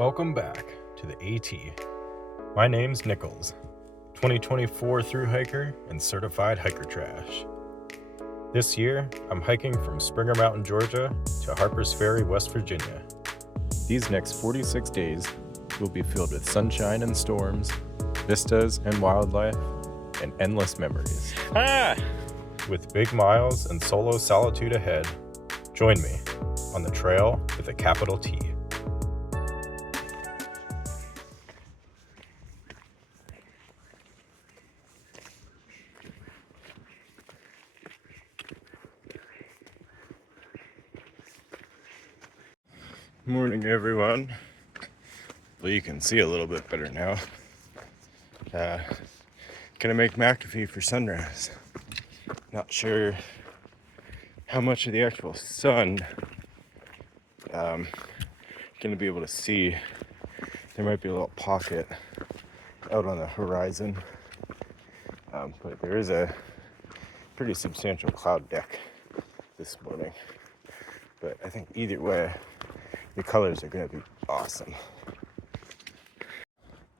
Welcome back to the AT. My name's Nichols, 2024 thru hiker and certified hiker trash. This year, I'm hiking from Springer Mountain, Georgia to Harpers Ferry, West Virginia. These next 46 days will be filled with sunshine and storms, vistas and wildlife, and endless memories. With big miles and solo solitude ahead, join me on the trail with a capital T. Morning, everyone. Well, you can see a little bit better now. Gonna make McAfee for sunrise. Not sure how much of the actual sun gonna be able to see. There might be a little pocket out on the horizon, but there is a pretty substantial cloud deck this morning. But I think either way, the colors are gonna be awesome.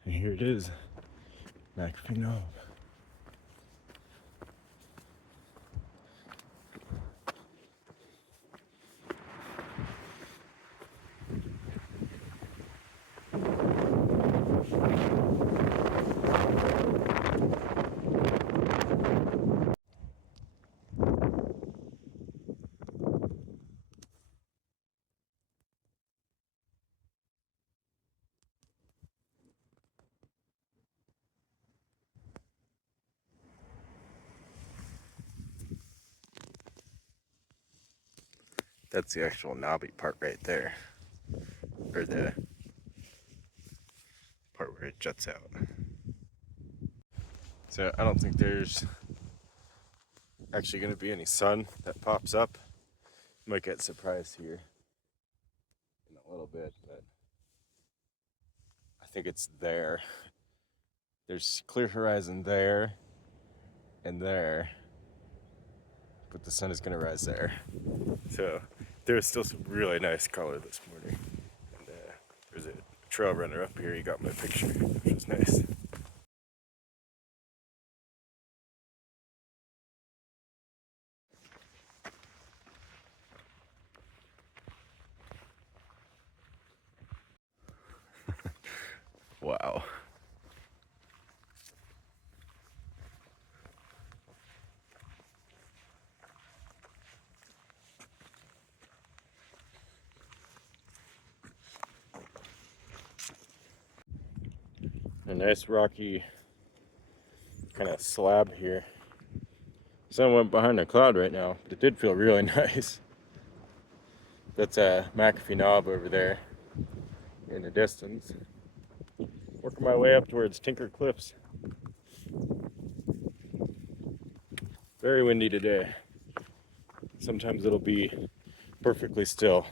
And here it is, McAfee Knob. That's the actual knobby part right there, or the part where it juts out. So I don't think there's actually going to be any sun that pops up. Might get surprised here in a little bit, but I think it's there. There's clear horizon there and there, but the sun is going to rise there. So there's still some really nice color this morning. And there's a trail runner up here. He got my picture, which was nice. Wow. A nice rocky kind of slab here. Sun went behind a cloud right now, but it did feel really nice. That's a McAfee Knob over there in the distance. Working my way up towards Tinker Cliffs. Very windy today. Sometimes it'll be perfectly still,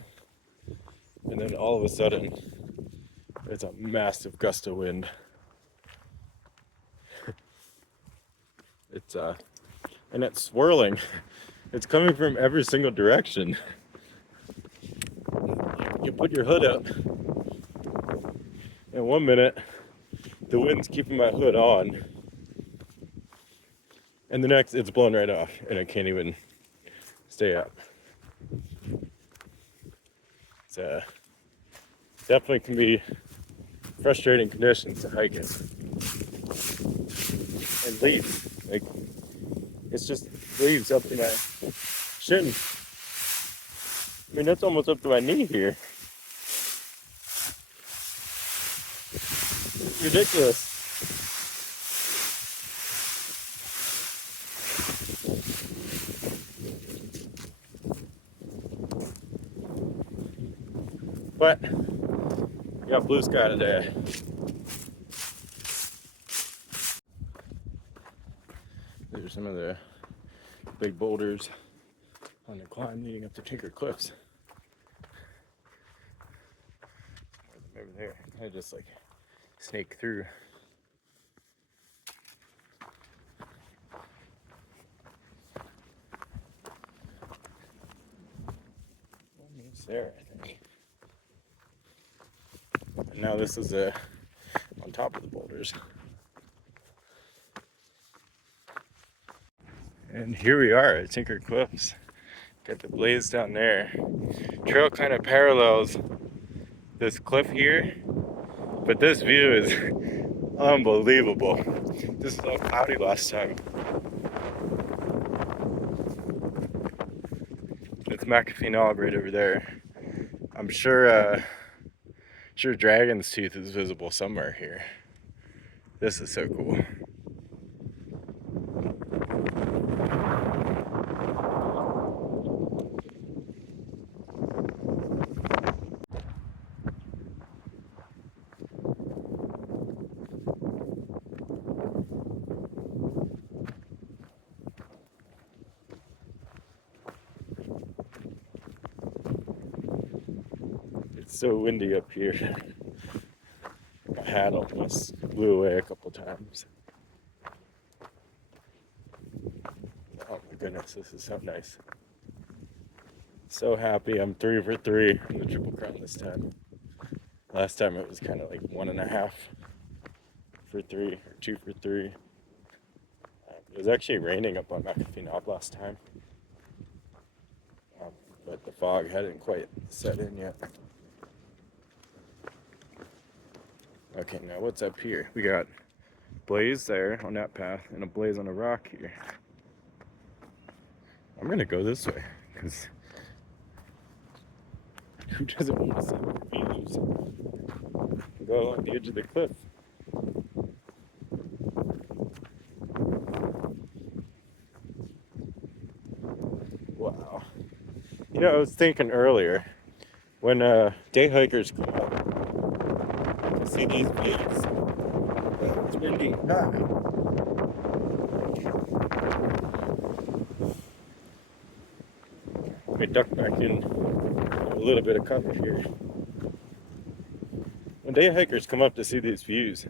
and then all of a sudden it's a massive gust of wind. And it's swirling. It's coming from every single direction. You put your hood up, and 1 minute the wind's keeping my hood on, and the next it's blown right off, and I can't even stay up. It's definitely can be frustrating conditions to hike in. And leaves, like, it's just leaves up to my shin. I mean, that's almost up to my knee here. It's ridiculous. But we got blue sky today. There's some of the big boulders on the climb leading up to Tinker Cliffs. Over there, I just like snake through. Almost there, I think. Now this is on top of the boulders. And here we are at Tinker Cliffs. Got the blaze down there. Trail kind of parallels this cliff here, but this view is unbelievable. This is all cloudy last time. It's McAfee Knob right over there. I'm sure Dragon's Tooth is visible somewhere here. This is so cool. It's so windy up here. My hat almost blew away a couple times. Oh my goodness, this is so nice. So happy I'm 3 for 3 on the Triple Crown this time. Last time it was kind of like 1.5 for 3 or 2 for 3. It was actually raining up on McAfee Knob last time, but the fog hadn't quite set in yet. Okay, now what's up here? We got blaze there on that path and a blaze on a rock here. I'm gonna go this way because who doesn't want to see the views? Go along the edge of the cliff. Wow. You know, I was thinking earlier, when day hikers come up to see these views, it's windy. Let me duck back in a little bit of cover here. When day hikers come up to see these views,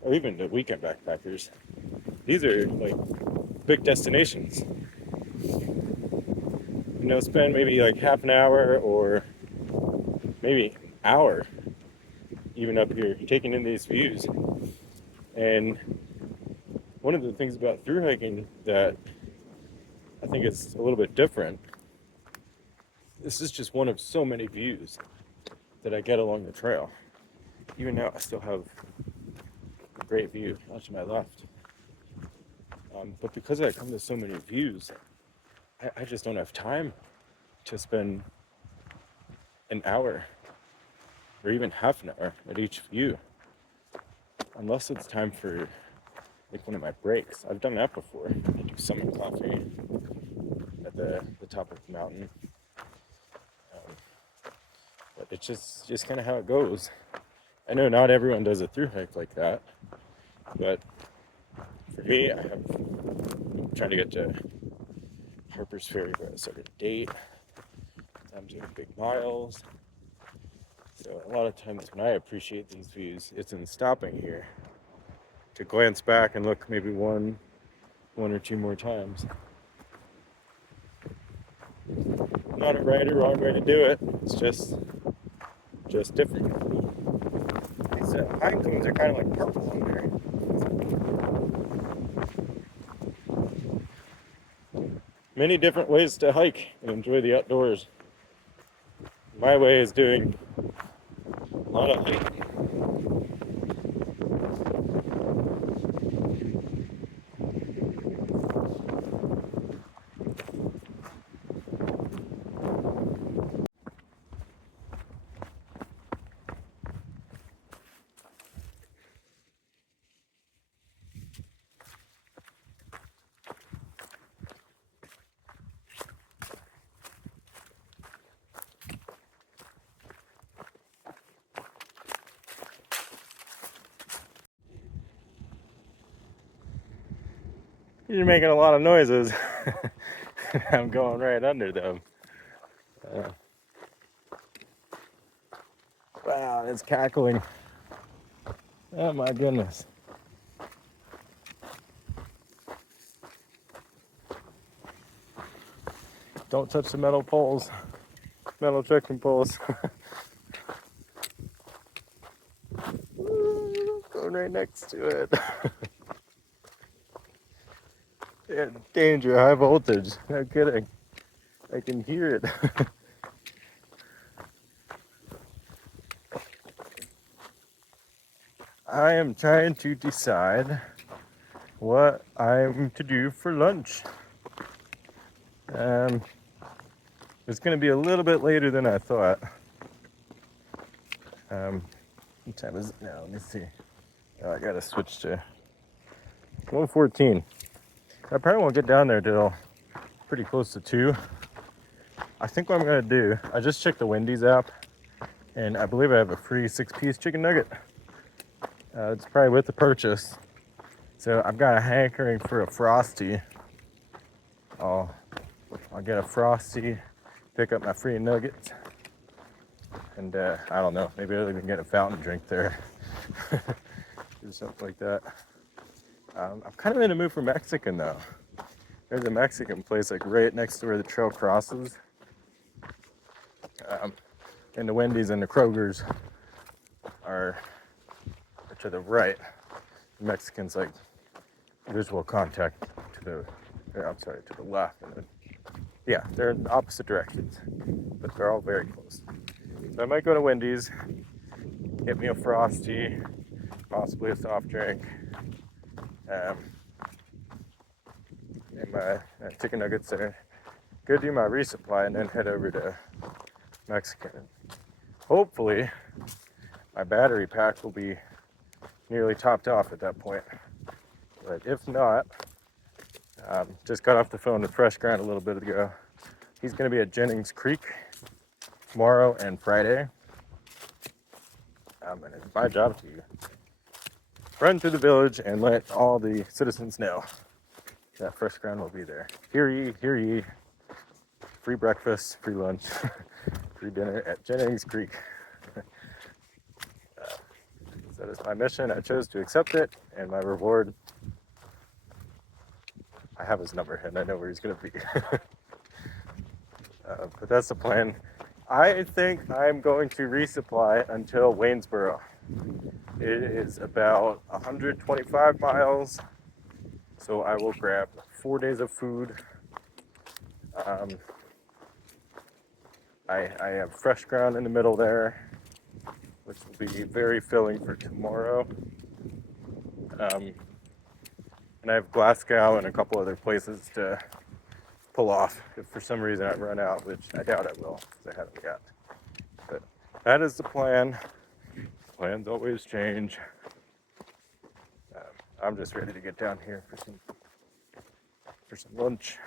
or even the weekend backpackers, these are like big destinations. You know, spend maybe like half an hour or maybe hour even up here taking in these views. And one of the things about thru hiking that I think is a little bit different, this is just one of so many views that I get along the trail. Even now I still have a great view out to my left. But because I come to so many views, I just don't have time to spend an hour or even half an hour at each view, unless it's time for like one of my breaks. I've done that before. I do summit coffee at the top of the mountain, but it's just kind of how it goes. I know not everyone does a thru hike like that, but for me, I'm trying to get to Harpers Ferry by a certain date. I'm doing big miles. So a lot of times when I appreciate these views, it's in stopping here to glance back and look maybe one or two more times. Not a right or wrong way to do it. It's just different. These pine cones are kind of like purple in there. Many different ways to hike and enjoy the outdoors. My way is doing a lot of hiking. You're making a lot of noises. I'm going right under them. Wow, it's cackling. Oh my goodness. Don't touch the metal poles, metal trekking poles. phone right next to it. Yeah, danger, high voltage. No kidding. I can hear it. I am trying to decide what I'm to do for lunch. It's going to be a little bit later than I thought. What time is it now? Let me see. Oh, I got to switch to 1:14. I probably won't get down there till pretty close to 2. I think what I'm going to do, I just checked the Wendy's app, and I believe I have a free 6-piece chicken nugget. It's probably with the purchase. So I've got a hankering for a Frosty. I'll get a Frosty, pick up my free nuggets, and I don't know, maybe I'll even get a fountain drink there. Do something like that. I'm kind of in a mood for Mexican though. There's a Mexican place like right next to where the trail crosses. And the Wendy's and the Kroger's are to the right. The Mexican's like visual contact to the left. And yeah, they're in opposite directions, but they're all very close. So I might go to Wendy's, get me a Frosty, possibly a soft drink, and my chicken nuggets there. Go do my resupply and then head over to Mexican. Hopefully, my battery pack will be nearly topped off at that point. But if not, just got off the phone with Fresh Ground a little bit ago. He's going to be at Jennings Creek tomorrow and Friday. And it's my job to run through the village and let all the citizens know that Fresh Ground will be there. Hear ye, hear ye. Free breakfast, free lunch, free dinner at Jennings Creek. That is my mission. I chose to accept it, and my reward, I have his number and I know where he's going to be. But that's the plan. I think I'm going to resupply until Waynesboro. It is about 125 miles, so I will grab 4 days of food. I have Fresh Ground in the middle there, which will be very filling for tomorrow. And I have Glasgow and a couple other places to pull off if for some reason I run out, which I doubt I will, because I haven't yet. But that is the plan. Plans always change. I'm just ready to get down here for some lunch.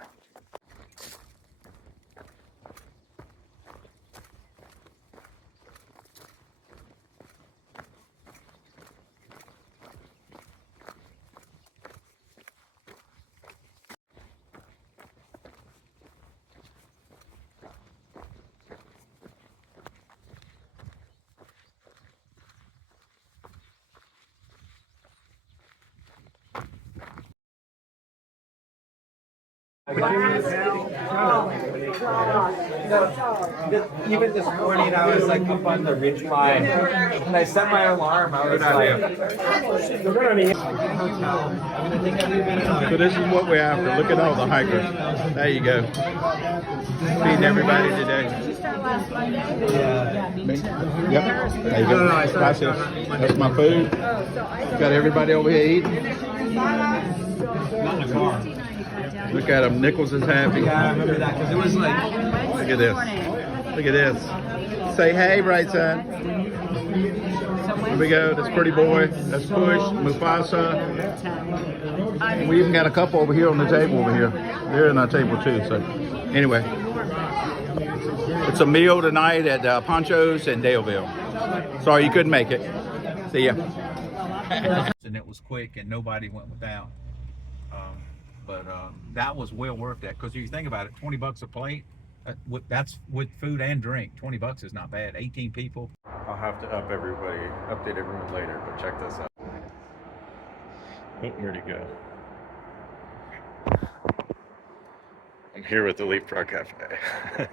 Even this morning, I was like up on the ridge line, and I set my alarm. I was like, so this is what we're after. Look at all the hikers. There you go. Feeding everybody today. Yep. There you go. That's it. That's my food. Got everybody over here eating. Not in the car. Look at him. Nichols is happy. yeah, I remember that because it was like, Look at this. Look at this. Say hey, right side. Here we go. That's Pretty Boy. That's Push. Mufasa. We even got a couple over here on the table over here. They're in our table too. So anyway, it's a meal tonight at Poncho's in Daleville. Sorry you couldn't make it. See ya. And it was quick and nobody went without. But that was well worth it, because if you think about it, 20 bucks a plate, that's with food and drink. 20 bucks is not bad. 18 people. I'll have to update everyone later, but check this out. Oh, where'd he go? I'm here with the Leapfrog Cafe.